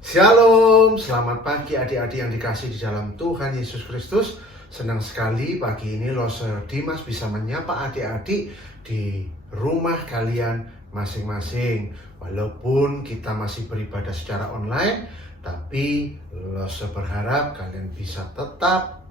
Shalom, selamat pagi adik-adik yang dikasih di dalam Tuhan Yesus Kristus. Senang sekali pagi ini Lose Dimas bisa menyapa adik-adik di rumah kalian masing-masing. Walaupun kita masih beribadah secara online, tapi Lose berharap kalian bisa tetap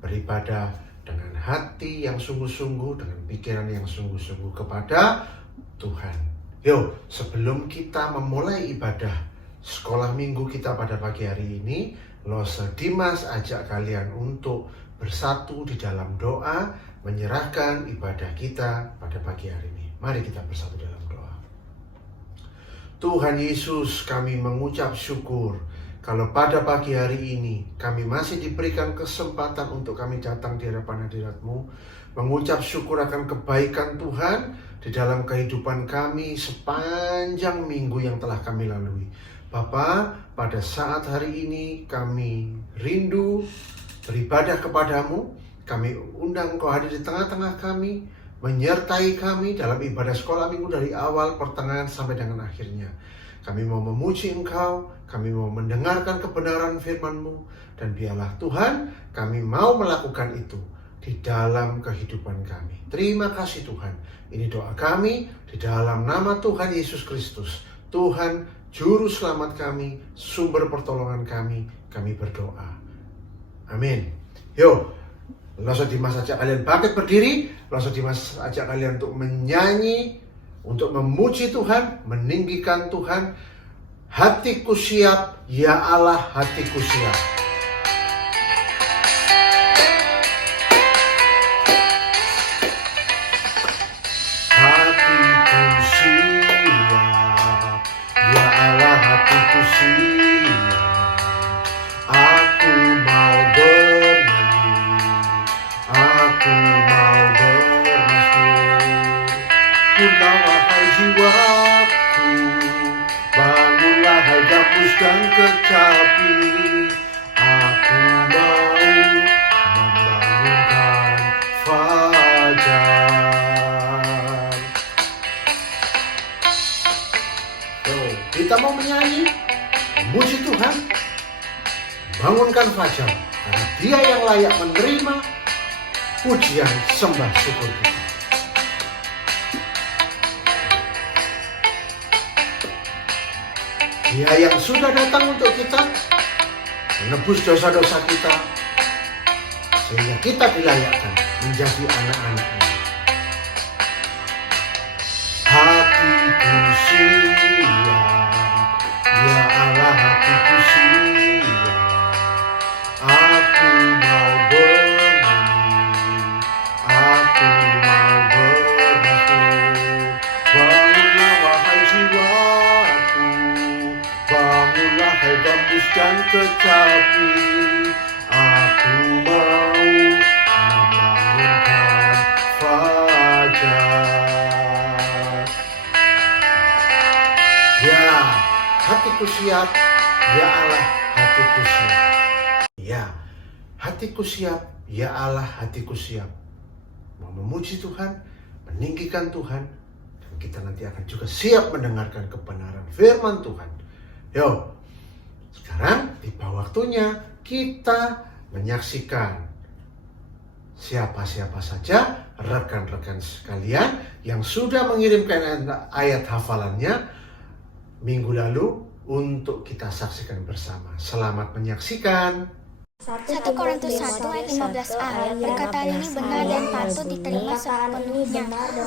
beribadah dengan hati yang sungguh-sungguh, dengan pikiran yang sungguh-sungguh kepada Tuhan. Yuk, sebelum kita memulai ibadah sekolah minggu kita pada pagi hari ini, Lose Dimas ajak kalian untuk bersatu di dalam doa, menyerahkan ibadah kita pada pagi hari ini. Mari kita bersatu dalam doa. Tuhan Yesus, kami mengucap syukur kalau pada pagi hari ini kami masih diberikan kesempatan untuk kami datang di hadapan hadirat-Mu, mengucap syukur akan kebaikan Tuhan di dalam kehidupan kami sepanjang minggu yang telah kami lalui. Bapa, pada saat hari ini kami rindu beribadah kepadamu. Kami undang Engkau hadir di tengah-tengah kami, menyertai kami dalam ibadah sekolah minggu dari awal, pertengahan, sampai dengan akhirnya. Kami mau memuji Engkau, kami mau mendengarkan kebenaran firman-Mu, dan biarlah Tuhan, kami mau melakukan itu di dalam kehidupan kami. Terima kasih Tuhan. Ini doa kami di dalam nama Tuhan Yesus Kristus. Tuhan, Juru Selamat kami, sumber pertolongan kami berdoa. Amin. Yuk, Lose Dimas ajak kalian bangkit berdiri. Lose Dimas ajak kalian untuk menyanyi, untuk memuji Tuhan, meninggikan Tuhan. Hatiku siap, ya Allah, hatiku siap. Dan kecapi, aku mau membangunkan fajar. Kita mau menyanyi, memuji Tuhan, bangunkan fajar, karena Dia yang layak menerima pujian sembah syukur kita. Dia yang sudah datang untuk kita, menebus dosa-dosa kita, sehingga kita dilayakkan menjadi anak-anak-Nya. Hatiku siap, ya Allah, hatiku siap. Aku mau bernyanyi, aku mau bermasmur. Bangunlah wahai jiwaku, bangunlah hai gambus dan kecapi. Aku mau membangunkan fajar. Ya, hatiku siap, ya Allah, hatiku siap. Ya, hatiku siap, ya Allah, hatiku siap. Mau memuji Tuhan, meninggikan Tuhan, dan kita nanti akan juga siap mendengarkan kebenaran firman Tuhan. Yuk, sekarang tiba waktunya kita menyaksikan siapa-siapa saja rekan-rekan sekalian yang sudah mengirimkan ayat hafalannya minggu lalu untuk kita saksikan bersama. Selamat menyaksikan. 1 Korintus 1 ayat 15a. Perkataan ini benar dan patut diterima sepenuhnya.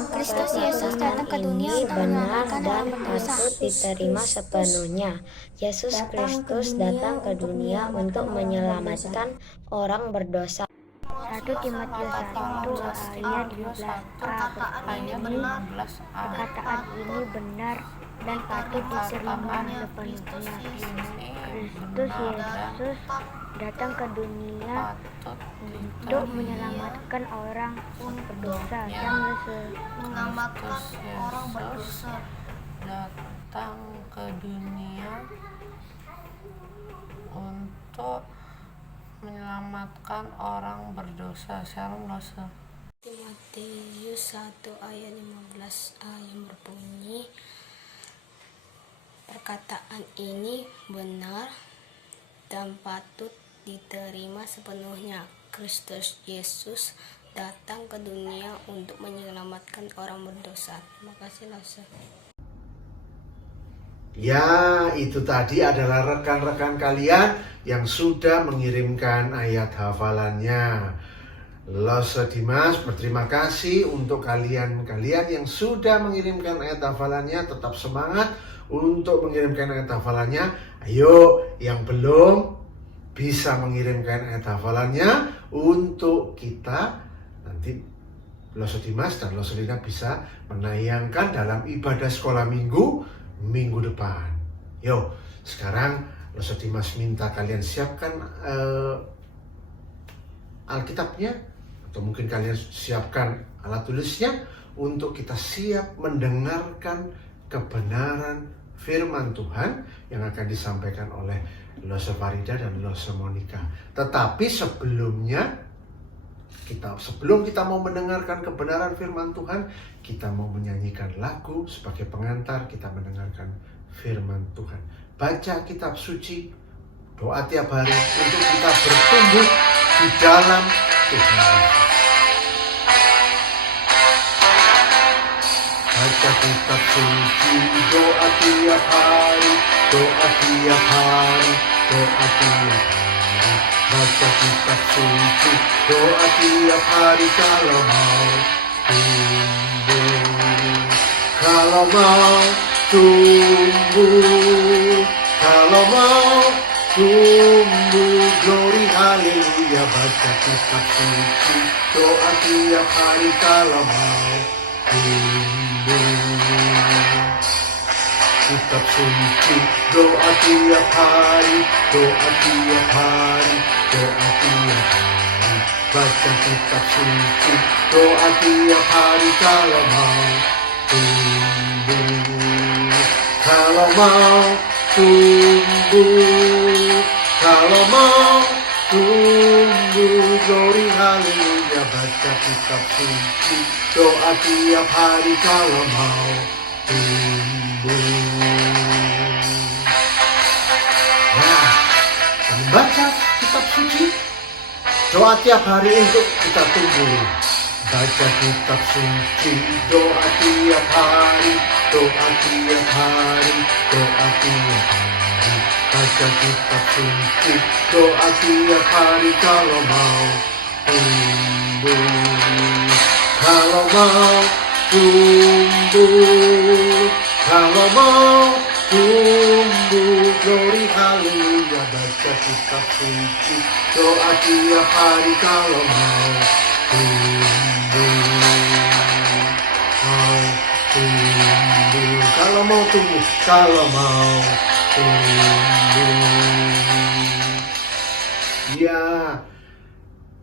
Kristus Yesus datang ke dunia untuk menyelamatkan orang berdosa. Diterima sepenuhnya. Yesus Kristus datang ke dunia untuk menyelamatkan orang berdosa. 1 Timotius 1 ayat 15a. Perkataan ini benar dan patut diterima sepenuhnya. Kristus Yesus datang ke dunia untuk menyelamatkan orang berdosa. Datang ke dunia untuk menyelamatkan orang berdosa. Shalom Lose. Timotius 1 ayat 15a yang berbunyi, Perkataan ini benar dan patut diterima sepenuhnya. Kristus Yesus datang ke dunia untuk menyelamatkan orang berdosa. Terima kasih, Lose. Ya, itu tadi adalah rekan-rekan kalian yang sudah mengirimkan ayat hafalannya. Lose Dimas berterima kasih untuk kalian-kalian yang sudah mengirimkan ayat hafalannya. Tetap semangat untuk mengirimkan ayat hafalannya. Ayo, yang belum bisa mengirimkan ayat hafalannya untuk kita nanti Lose Dimas dan Lose Lina bisa menayangkan dalam ibadah sekolah minggu depan. Yo, sekarang Lose Dimas minta kalian siapkan Alkitabnya, atau mungkin kalian siapkan alat tulisnya untuk kita siap mendengarkan kebenaran firman Tuhan yang akan disampaikan oleh Lose Farida dan Lose Monica. Tetapi sebelum kita mau mendengarkan kebenaran firman Tuhan, kita mau menyanyikan lagu sebagai pengantar kita mendengarkan firman Tuhan. Baca kitab suci, doa tiap hari untuk kita bertumbuh di dalam Tuhan Yesus. Baca kitab suci, doa tiap hari, doa tiap hari, doa tiap hari. Baca kitab suci, doa tiap hari kalau mau tumbuh. Kalau mau tumbuh, kalau mau tumbuh, glory haleluya. Baca kitab suci, doa tiap hari kalau mau tumbuh. Kitab suci, doa tiap hari, doa tiap hari, doa tiap hari. Baca kitab suci, doa tiap hari kalau mau tumbuh. Kalau mau tumbuh, kalau mau tumbuh, glory haleluya. Baca kitab suci, doa tiap hari kalau mau tumbuh. Nah, membaca kitab suci, doa tiap hari untuk kita tumbuh. Baca kitab suci, doa tiap hari, doa tiap hari, doa tiap hari. Baca kitab suci, doa tiap hari kalau mau tumbuh. Kalau mau tumbuh, kalau mau tumbuh, glory haleluya. Baca kitab suci, doa tiap hari kalau mau tumbuh. Mau tumbuh, kalau mau tumbuh, kalau mau tumbuh. Ya,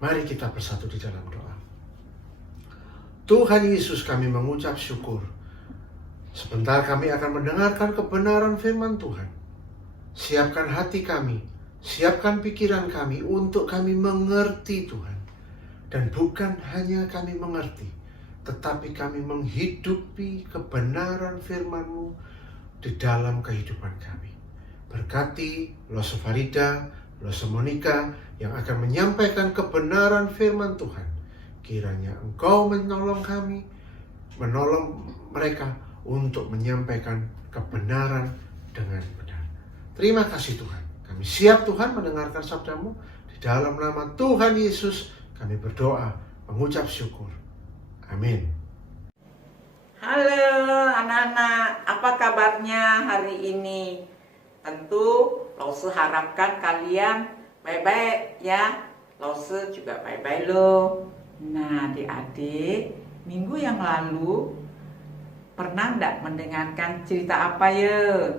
mari kita bersatu di dalam doa. Tuhan Yesus, kami mengucap syukur. Sebentar kami akan mendengarkan kebenaran firman Tuhan. Siapkan hati kami, siapkan pikiran kami untuk kami mengerti Tuhan. Dan bukan hanya kami mengerti, tetapi kami menghidupi kebenaran firman-Mu di dalam kehidupan kami. Berkati Lose Farida, Lose Monica yang akan menyampaikan kebenaran firman Tuhan. Kiranya Engkau menolong kami, menolong mereka untuk menyampaikan kebenaran dengan benar. Terima kasih Tuhan. Kami siap Tuhan mendengarkan sabda-Mu. Di dalam nama Tuhan Yesus kami berdoa, mengucap syukur. Amin. Halo anak-anak, apa kabarnya hari ini? Tentu Lose harapkan kalian baik-baik ya. Lose juga baik-baik loh. Nah adik-adik, minggu yang lalu pernah enggak mendengarkan cerita apa ya?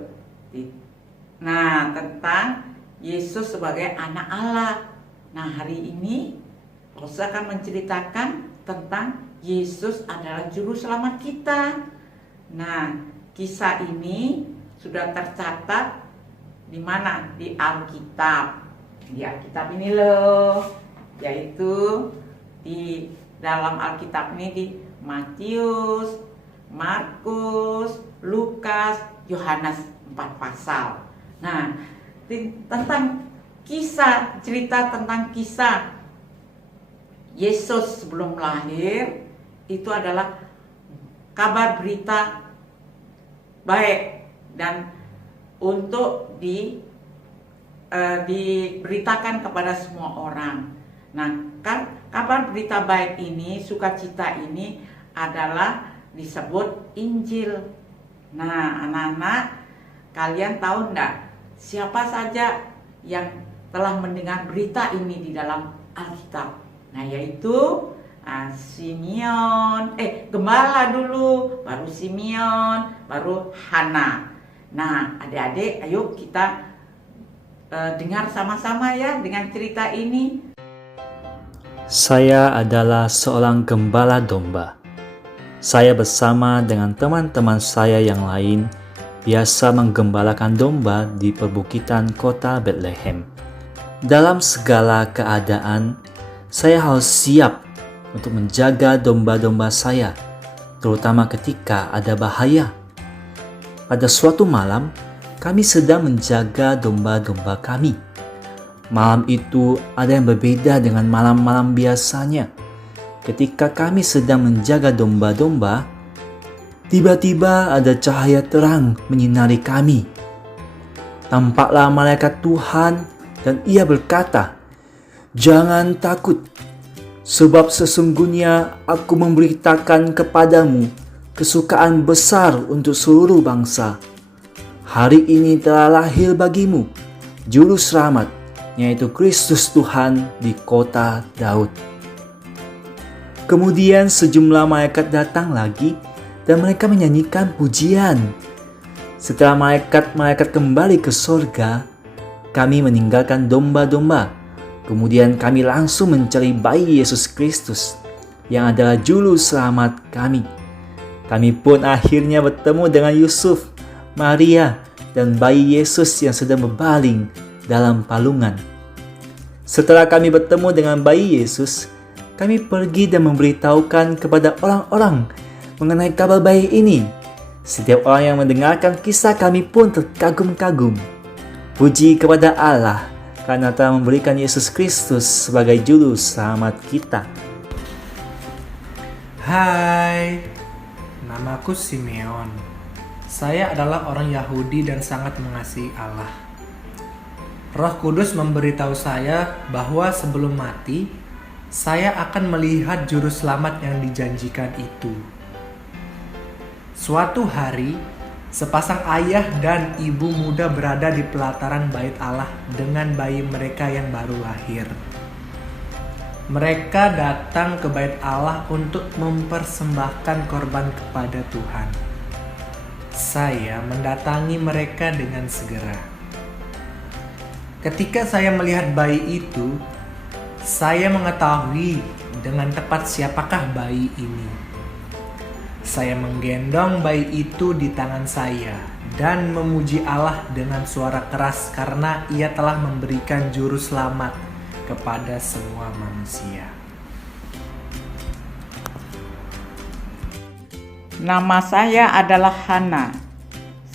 Nah, tentang Yesus sebagai anak Allah. Nah, hari ini Lose akan menceritakan tentang Yesus adalah juru selamat kita. Nah, kisah ini sudah tercatat di mana? Di Alkitab. Di Alkitab ini loh, yaitu di dalam Alkitab ini di Matius, Markus, Lukas, Yohanes. 4 pasal. Nah, cerita tentang kisah Yesus sebelum lahir itu adalah kabar berita baik dan untuk diberitakan kepada semua orang. Nah, kan kabar berita baik ini, sukacita ini adalah disebut Injil. Nah, anak-anak, kalian tahu enggak siapa saja yang telah mendengar berita ini di dalam Alkitab? Nah, yaitu Gembala dulu, baru Simeon, baru Hana. Nah, adik-adik, ayo kita dengar sama-sama ya dengan cerita ini. Saya adalah seorang gembala domba. Saya bersama dengan teman-teman saya yang lain biasa menggembalakan domba di perbukitan kota Bethlehem. Dalam segala keadaan, saya harus siap untuk menjaga domba-domba saya, terutama ketika ada bahaya. Pada suatu malam, kami sedang menjaga domba-domba kami. Malam itu ada yang berbeda dengan malam-malam biasanya. Ketika kami sedang menjaga domba-domba, tiba-tiba ada cahaya terang menyinari kami. Tampaklah malaikat Tuhan dan ia berkata, "Jangan takut, sebab sesungguhnya aku memberitakan kepadamu kesukaan besar untuk seluruh bangsa. Hari ini telah lahir bagimu Juru Selamat, yaitu Kristus Tuhan di kota Daud." Kemudian sejumlah malaikat datang lagi dan mereka menyanyikan pujian. Setelah malaikat-malaikat kembali ke sorga, kami meninggalkan domba-domba. Kemudian kami langsung mencari bayi Yesus Kristus yang adalah Juru Selamat kami. Kami pun akhirnya bertemu dengan Yusuf, Maria, dan bayi Yesus yang sedang berbaring dalam palungan. Setelah kami bertemu dengan bayi Yesus, kami pergi dan memberitahukan kepada orang-orang mengenai kabar baik ini. Setiap orang yang mendengarkan kisah kami pun terkagum-kagum. Puji kepada Allah karena telah memberikan Yesus Kristus sebagai Juru Selamat kita. Hai, namaku Simeon. Saya adalah orang Yahudi dan sangat mengasihi Allah. Roh Kudus memberitahu saya bahwa sebelum mati, saya akan melihat Juru Selamat yang dijanjikan itu. Suatu hari, sepasang ayah dan ibu muda berada di pelataran Bait Allah dengan bayi mereka yang baru lahir. Mereka datang ke Bait Allah untuk mempersembahkan korban kepada Tuhan. Saya mendatangi mereka dengan segera. Ketika saya melihat bayi itu, saya mengetahui dengan tepat siapakah bayi ini. Saya menggendong bayi itu di tangan saya dan memuji Allah dengan suara keras karena Ia telah memberikan Juru Selamat kepada semua manusia. Nama saya adalah Hana.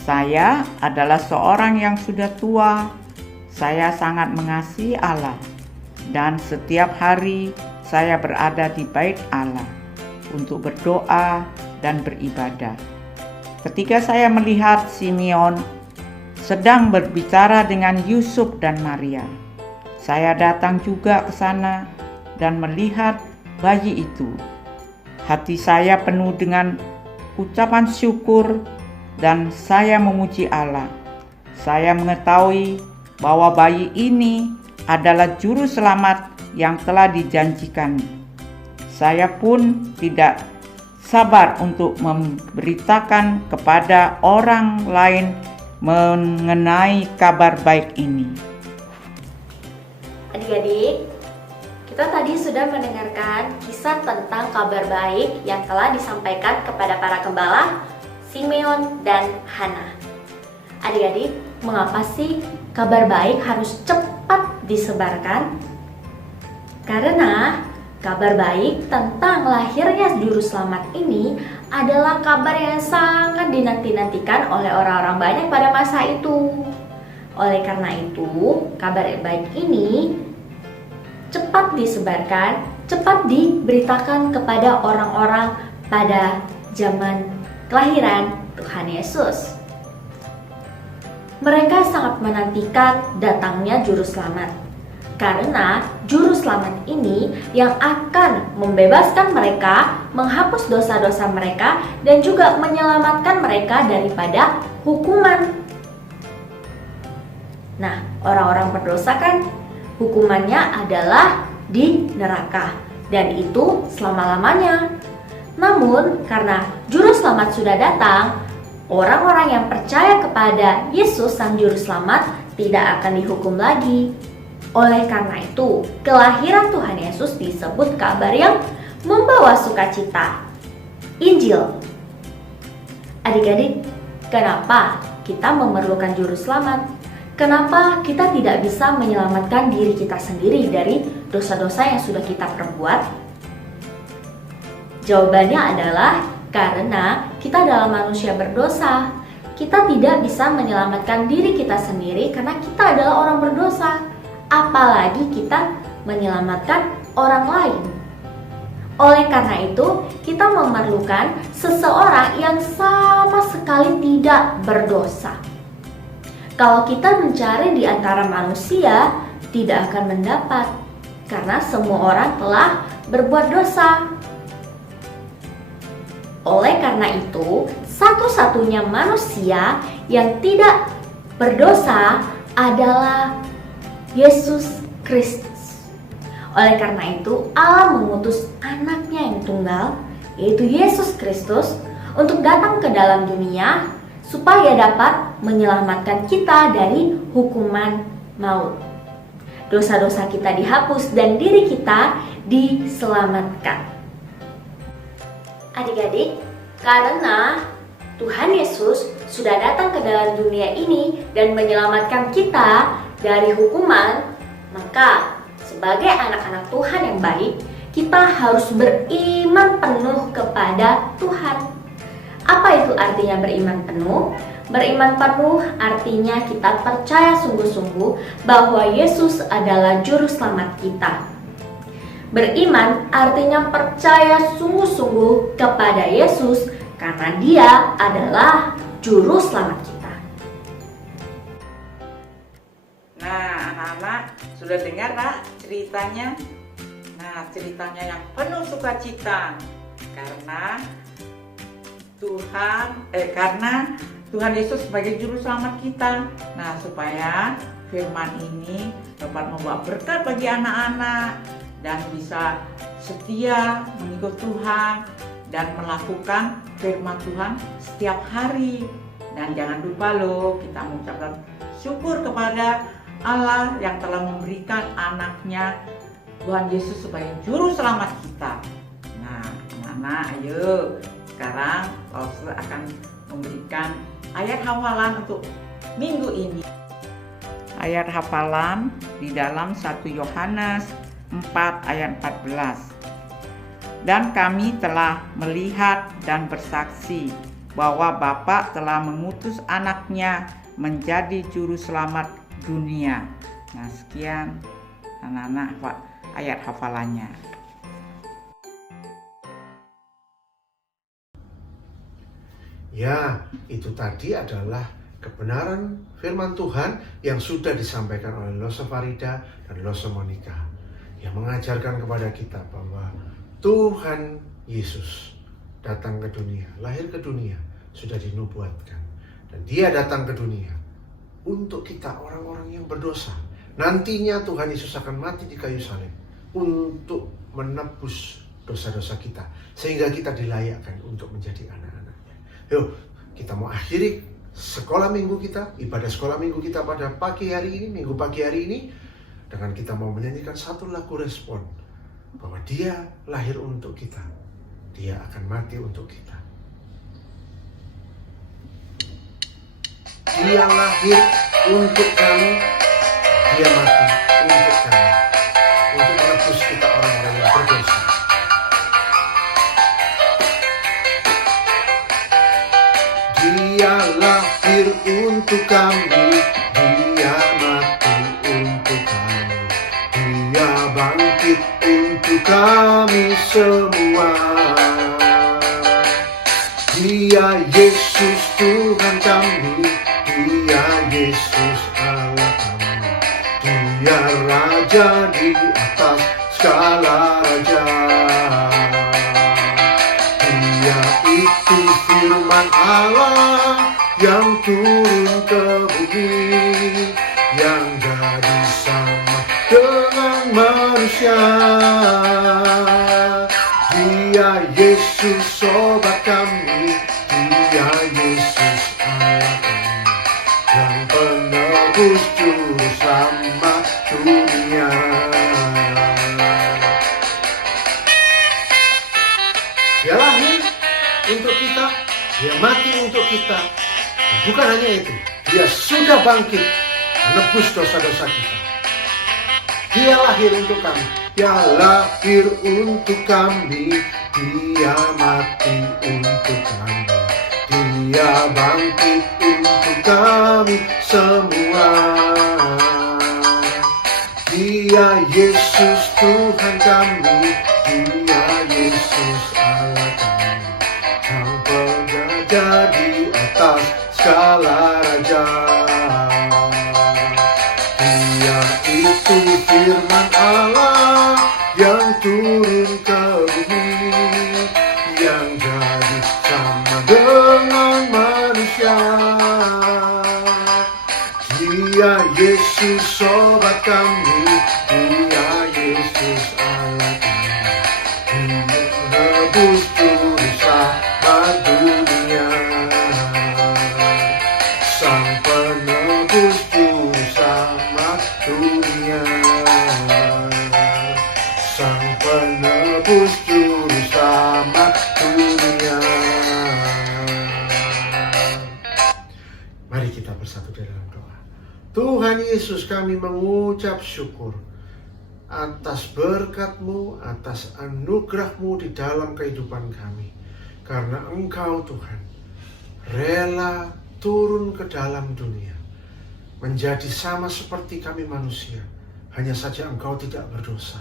Saya adalah seorang yang sudah tua. Saya sangat mengasihi Allah. Dan setiap hari saya berada di Bait Allah untuk berdoa dan beribadah. Ketika saya melihat Simeon sedang berbicara dengan Yusuf dan Maria, saya datang juga ke sana dan melihat bayi itu. Hati saya penuh dengan ucapan syukur dan saya memuji Allah. Saya mengetahui bahwa bayi ini adalah Juru Selamat yang telah dijanjikan. Saya pun tidak sabar untuk memberitakan kepada orang lain mengenai kabar baik ini. Adik-adik, kita tadi sudah mendengarkan kisah tentang kabar baik yang telah disampaikan kepada para gembala, Simeon dan Hana. Adik-adik, mengapa sih kabar baik harus cepat disebarkan? Karena kabar baik tentang lahirnya Juru Selamat ini adalah kabar yang sangat dinanti-nantikan oleh orang-orang banyak pada masa itu. Oleh karena itu, kabar baik ini cepat disebarkan, cepat diberitakan kepada orang-orang pada zaman kelahiran Tuhan Yesus. Mereka sangat menantikan datangnya juru selamat, karena juru selamat ini yang akan membebaskan mereka, menghapus dosa-dosa mereka, dan juga menyelamatkan mereka daripada hukuman. Nah, orang-orang berdosa kan hukumannya adalah di neraka, dan itu selama-lamanya. Namun, karena juru selamat sudah datang, orang-orang yang percaya kepada Yesus Sang Juru Selamat tidak akan dihukum lagi. Oleh karena itu, kelahiran Tuhan Yesus disebut kabar yang membawa sukacita. Injil. Adik-adik, kenapa kita memerlukan juru selamat? Kenapa kita tidak bisa menyelamatkan diri kita sendiri dari dosa-dosa yang sudah kita perbuat? Jawabannya adalah karena kita adalah manusia berdosa. Kita tidak bisa menyelamatkan diri kita sendiri karena kita adalah orang berdosa. Apalagi kita menyelamatkan orang lain. Oleh karena itu, kita memerlukan seseorang yang sama sekali tidak berdosa. Kalau kita mencari di antara manusia, tidak akan mendapat, karena semua orang telah berbuat dosa. Oleh karena itu, satu-satunya manusia yang tidak berdosa adalah Yesus Kristus. Oleh karena itu, Allah mengutus anaknya yang tunggal, yaitu Yesus Kristus, untuk datang ke dalam dunia supaya dapat menyelamatkan kita dari hukuman maut. Dosa-dosa kita dihapus dan diri kita diselamatkan. Adik-adik, karena Tuhan Yesus sudah datang ke dalam dunia ini dan menyelamatkan kita dari hukuman, maka sebagai anak-anak Tuhan yang baik, kita harus beriman penuh kepada Tuhan. Apa itu artinya beriman penuh? Beriman penuh artinya kita percaya sungguh-sungguh bahwa Yesus adalah juru selamat kita. Beriman artinya percaya sungguh-sungguh kepada Yesus karena Dia adalah juru selamat kita. Nah, anak-anak sudah dengar tak ceritanya? Nah, ceritanya yang penuh sukacita karena Tuhan Yesus sebagai juru selamat kita. Nah, supaya firman ini dapat membawa berkat bagi anak-anak dan bisa setia mengikut Tuhan dan melakukan firman Tuhan setiap hari. Dan jangan lupa loh, kita mengucapkan syukur kepada Allah yang telah memberikan anaknya Tuhan Yesus sebagai juru selamat kita. Nah, anak-anak, ayo sekarang Lause akan memberikan ayat hafalan untuk minggu ini. Ayat hafalan di dalam 1 Yohanes 4 ayat 14. Dan kami telah melihat dan bersaksi bahwa Bapa telah mengutus anaknya menjadi juru selamat dunia. Nah, sekian anak-anak ayat hafalannya. Ya, itu tadi adalah kebenaran firman Tuhan yang sudah disampaikan oleh Lause Farida dan Lause Monica, yang mengajarkan kepada kita bahwa Tuhan Yesus datang ke dunia, lahir ke dunia, sudah dinubuatkan. Dan Dia datang ke dunia untuk kita orang-orang yang berdosa. Nantinya Tuhan Yesus akan mati di kayu salib untuk menebus dosa-dosa kita, sehingga kita dilayakkan untuk menjadi anak-anaknya. Yuk, kita mau akhiri sekolah minggu kita, ibadah sekolah minggu kita pada pagi hari ini, minggu pagi hari ini, dengan kita mau menyanyikan satu lagu respon bahwa Dia lahir untuk kita, Dia akan mati untuk kita. Dia lahir untuk kami, Dia mati untuk kami, untuk menebus kita orang-orang yang berdosa. untuk kami semua. Dia Yesus Tuhan kami, Dia Yesus Allah kami, Dia Raja di atas segala raja. Dia itu firman Allah yang turun ke bumi, yang jadi sama dengan manusia. Dia Yesus sobat kami, Dia Yesus Allah kami, yang penebus juru selamat dunia. Dia lahir untuk kita, Dia mati untuk kita. Bukan hanya itu, Dia sudah bangkit menebus dosa-dosa kita. Dia lahir untuk kami, Dia lahir untuk kami, Dia mati untuk kami, Dia bangkit untuk kami semua. Dia Yesus Tuhan kami, Dia Yesus Allah kami, Sang Penjaga di atas segala raja. Dia itu firman Allah yang turun ke bumi, yang jadi sama dengan manusia. Dia Yesus sobat kami, Dia Yesus Allah kami, Dia menebus juru selamat dunia. Sang penebus juru selamat dunia, Sang penebus juru selamat dunia. Mari kita bersatu di dalam doa. Tuhan Yesus, kami mengucap syukur atas berkat-Mu, atas anugerah-Mu di dalam kehidupan kami. Karena Engkau Tuhan rela turun ke dalam dunia, menjadi sama seperti kami manusia. Hanya saja Engkau tidak berdosa.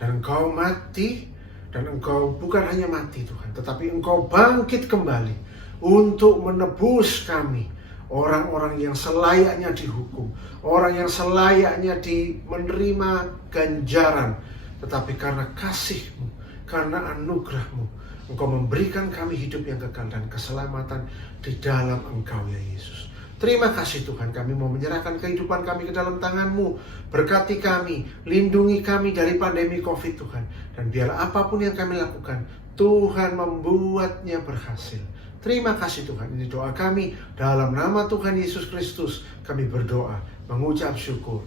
Dan Engkau mati, dan Engkau bukan hanya mati Tuhan, tetapi Engkau bangkit kembali untuk menebus kami, orang-orang yang selayaknya dihukum, orang yang selayaknya menerima ganjaran. Tetapi karena kasih-Mu, karena anugerah-Mu, Engkau memberikan kami hidup yang kekal dan keselamatan di dalam Engkau ya Yesus. Terima kasih Tuhan, kami mau menyerahkan kehidupan kami ke dalam tangan-Mu. Berkati kami, lindungi kami dari pandemi COVID Tuhan. Dan biar apapun yang kami lakukan, Tuhan membuatnya berhasil. Terima kasih Tuhan, ini doa kami. Dalam nama Tuhan Yesus Kristus kami berdoa, mengucap syukur.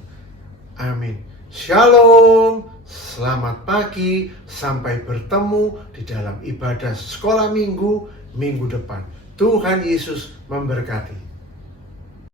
Amin. Shalom, selamat pagi, sampai bertemu di dalam ibadah sekolah minggu depan. Tuhan Yesus memberkati.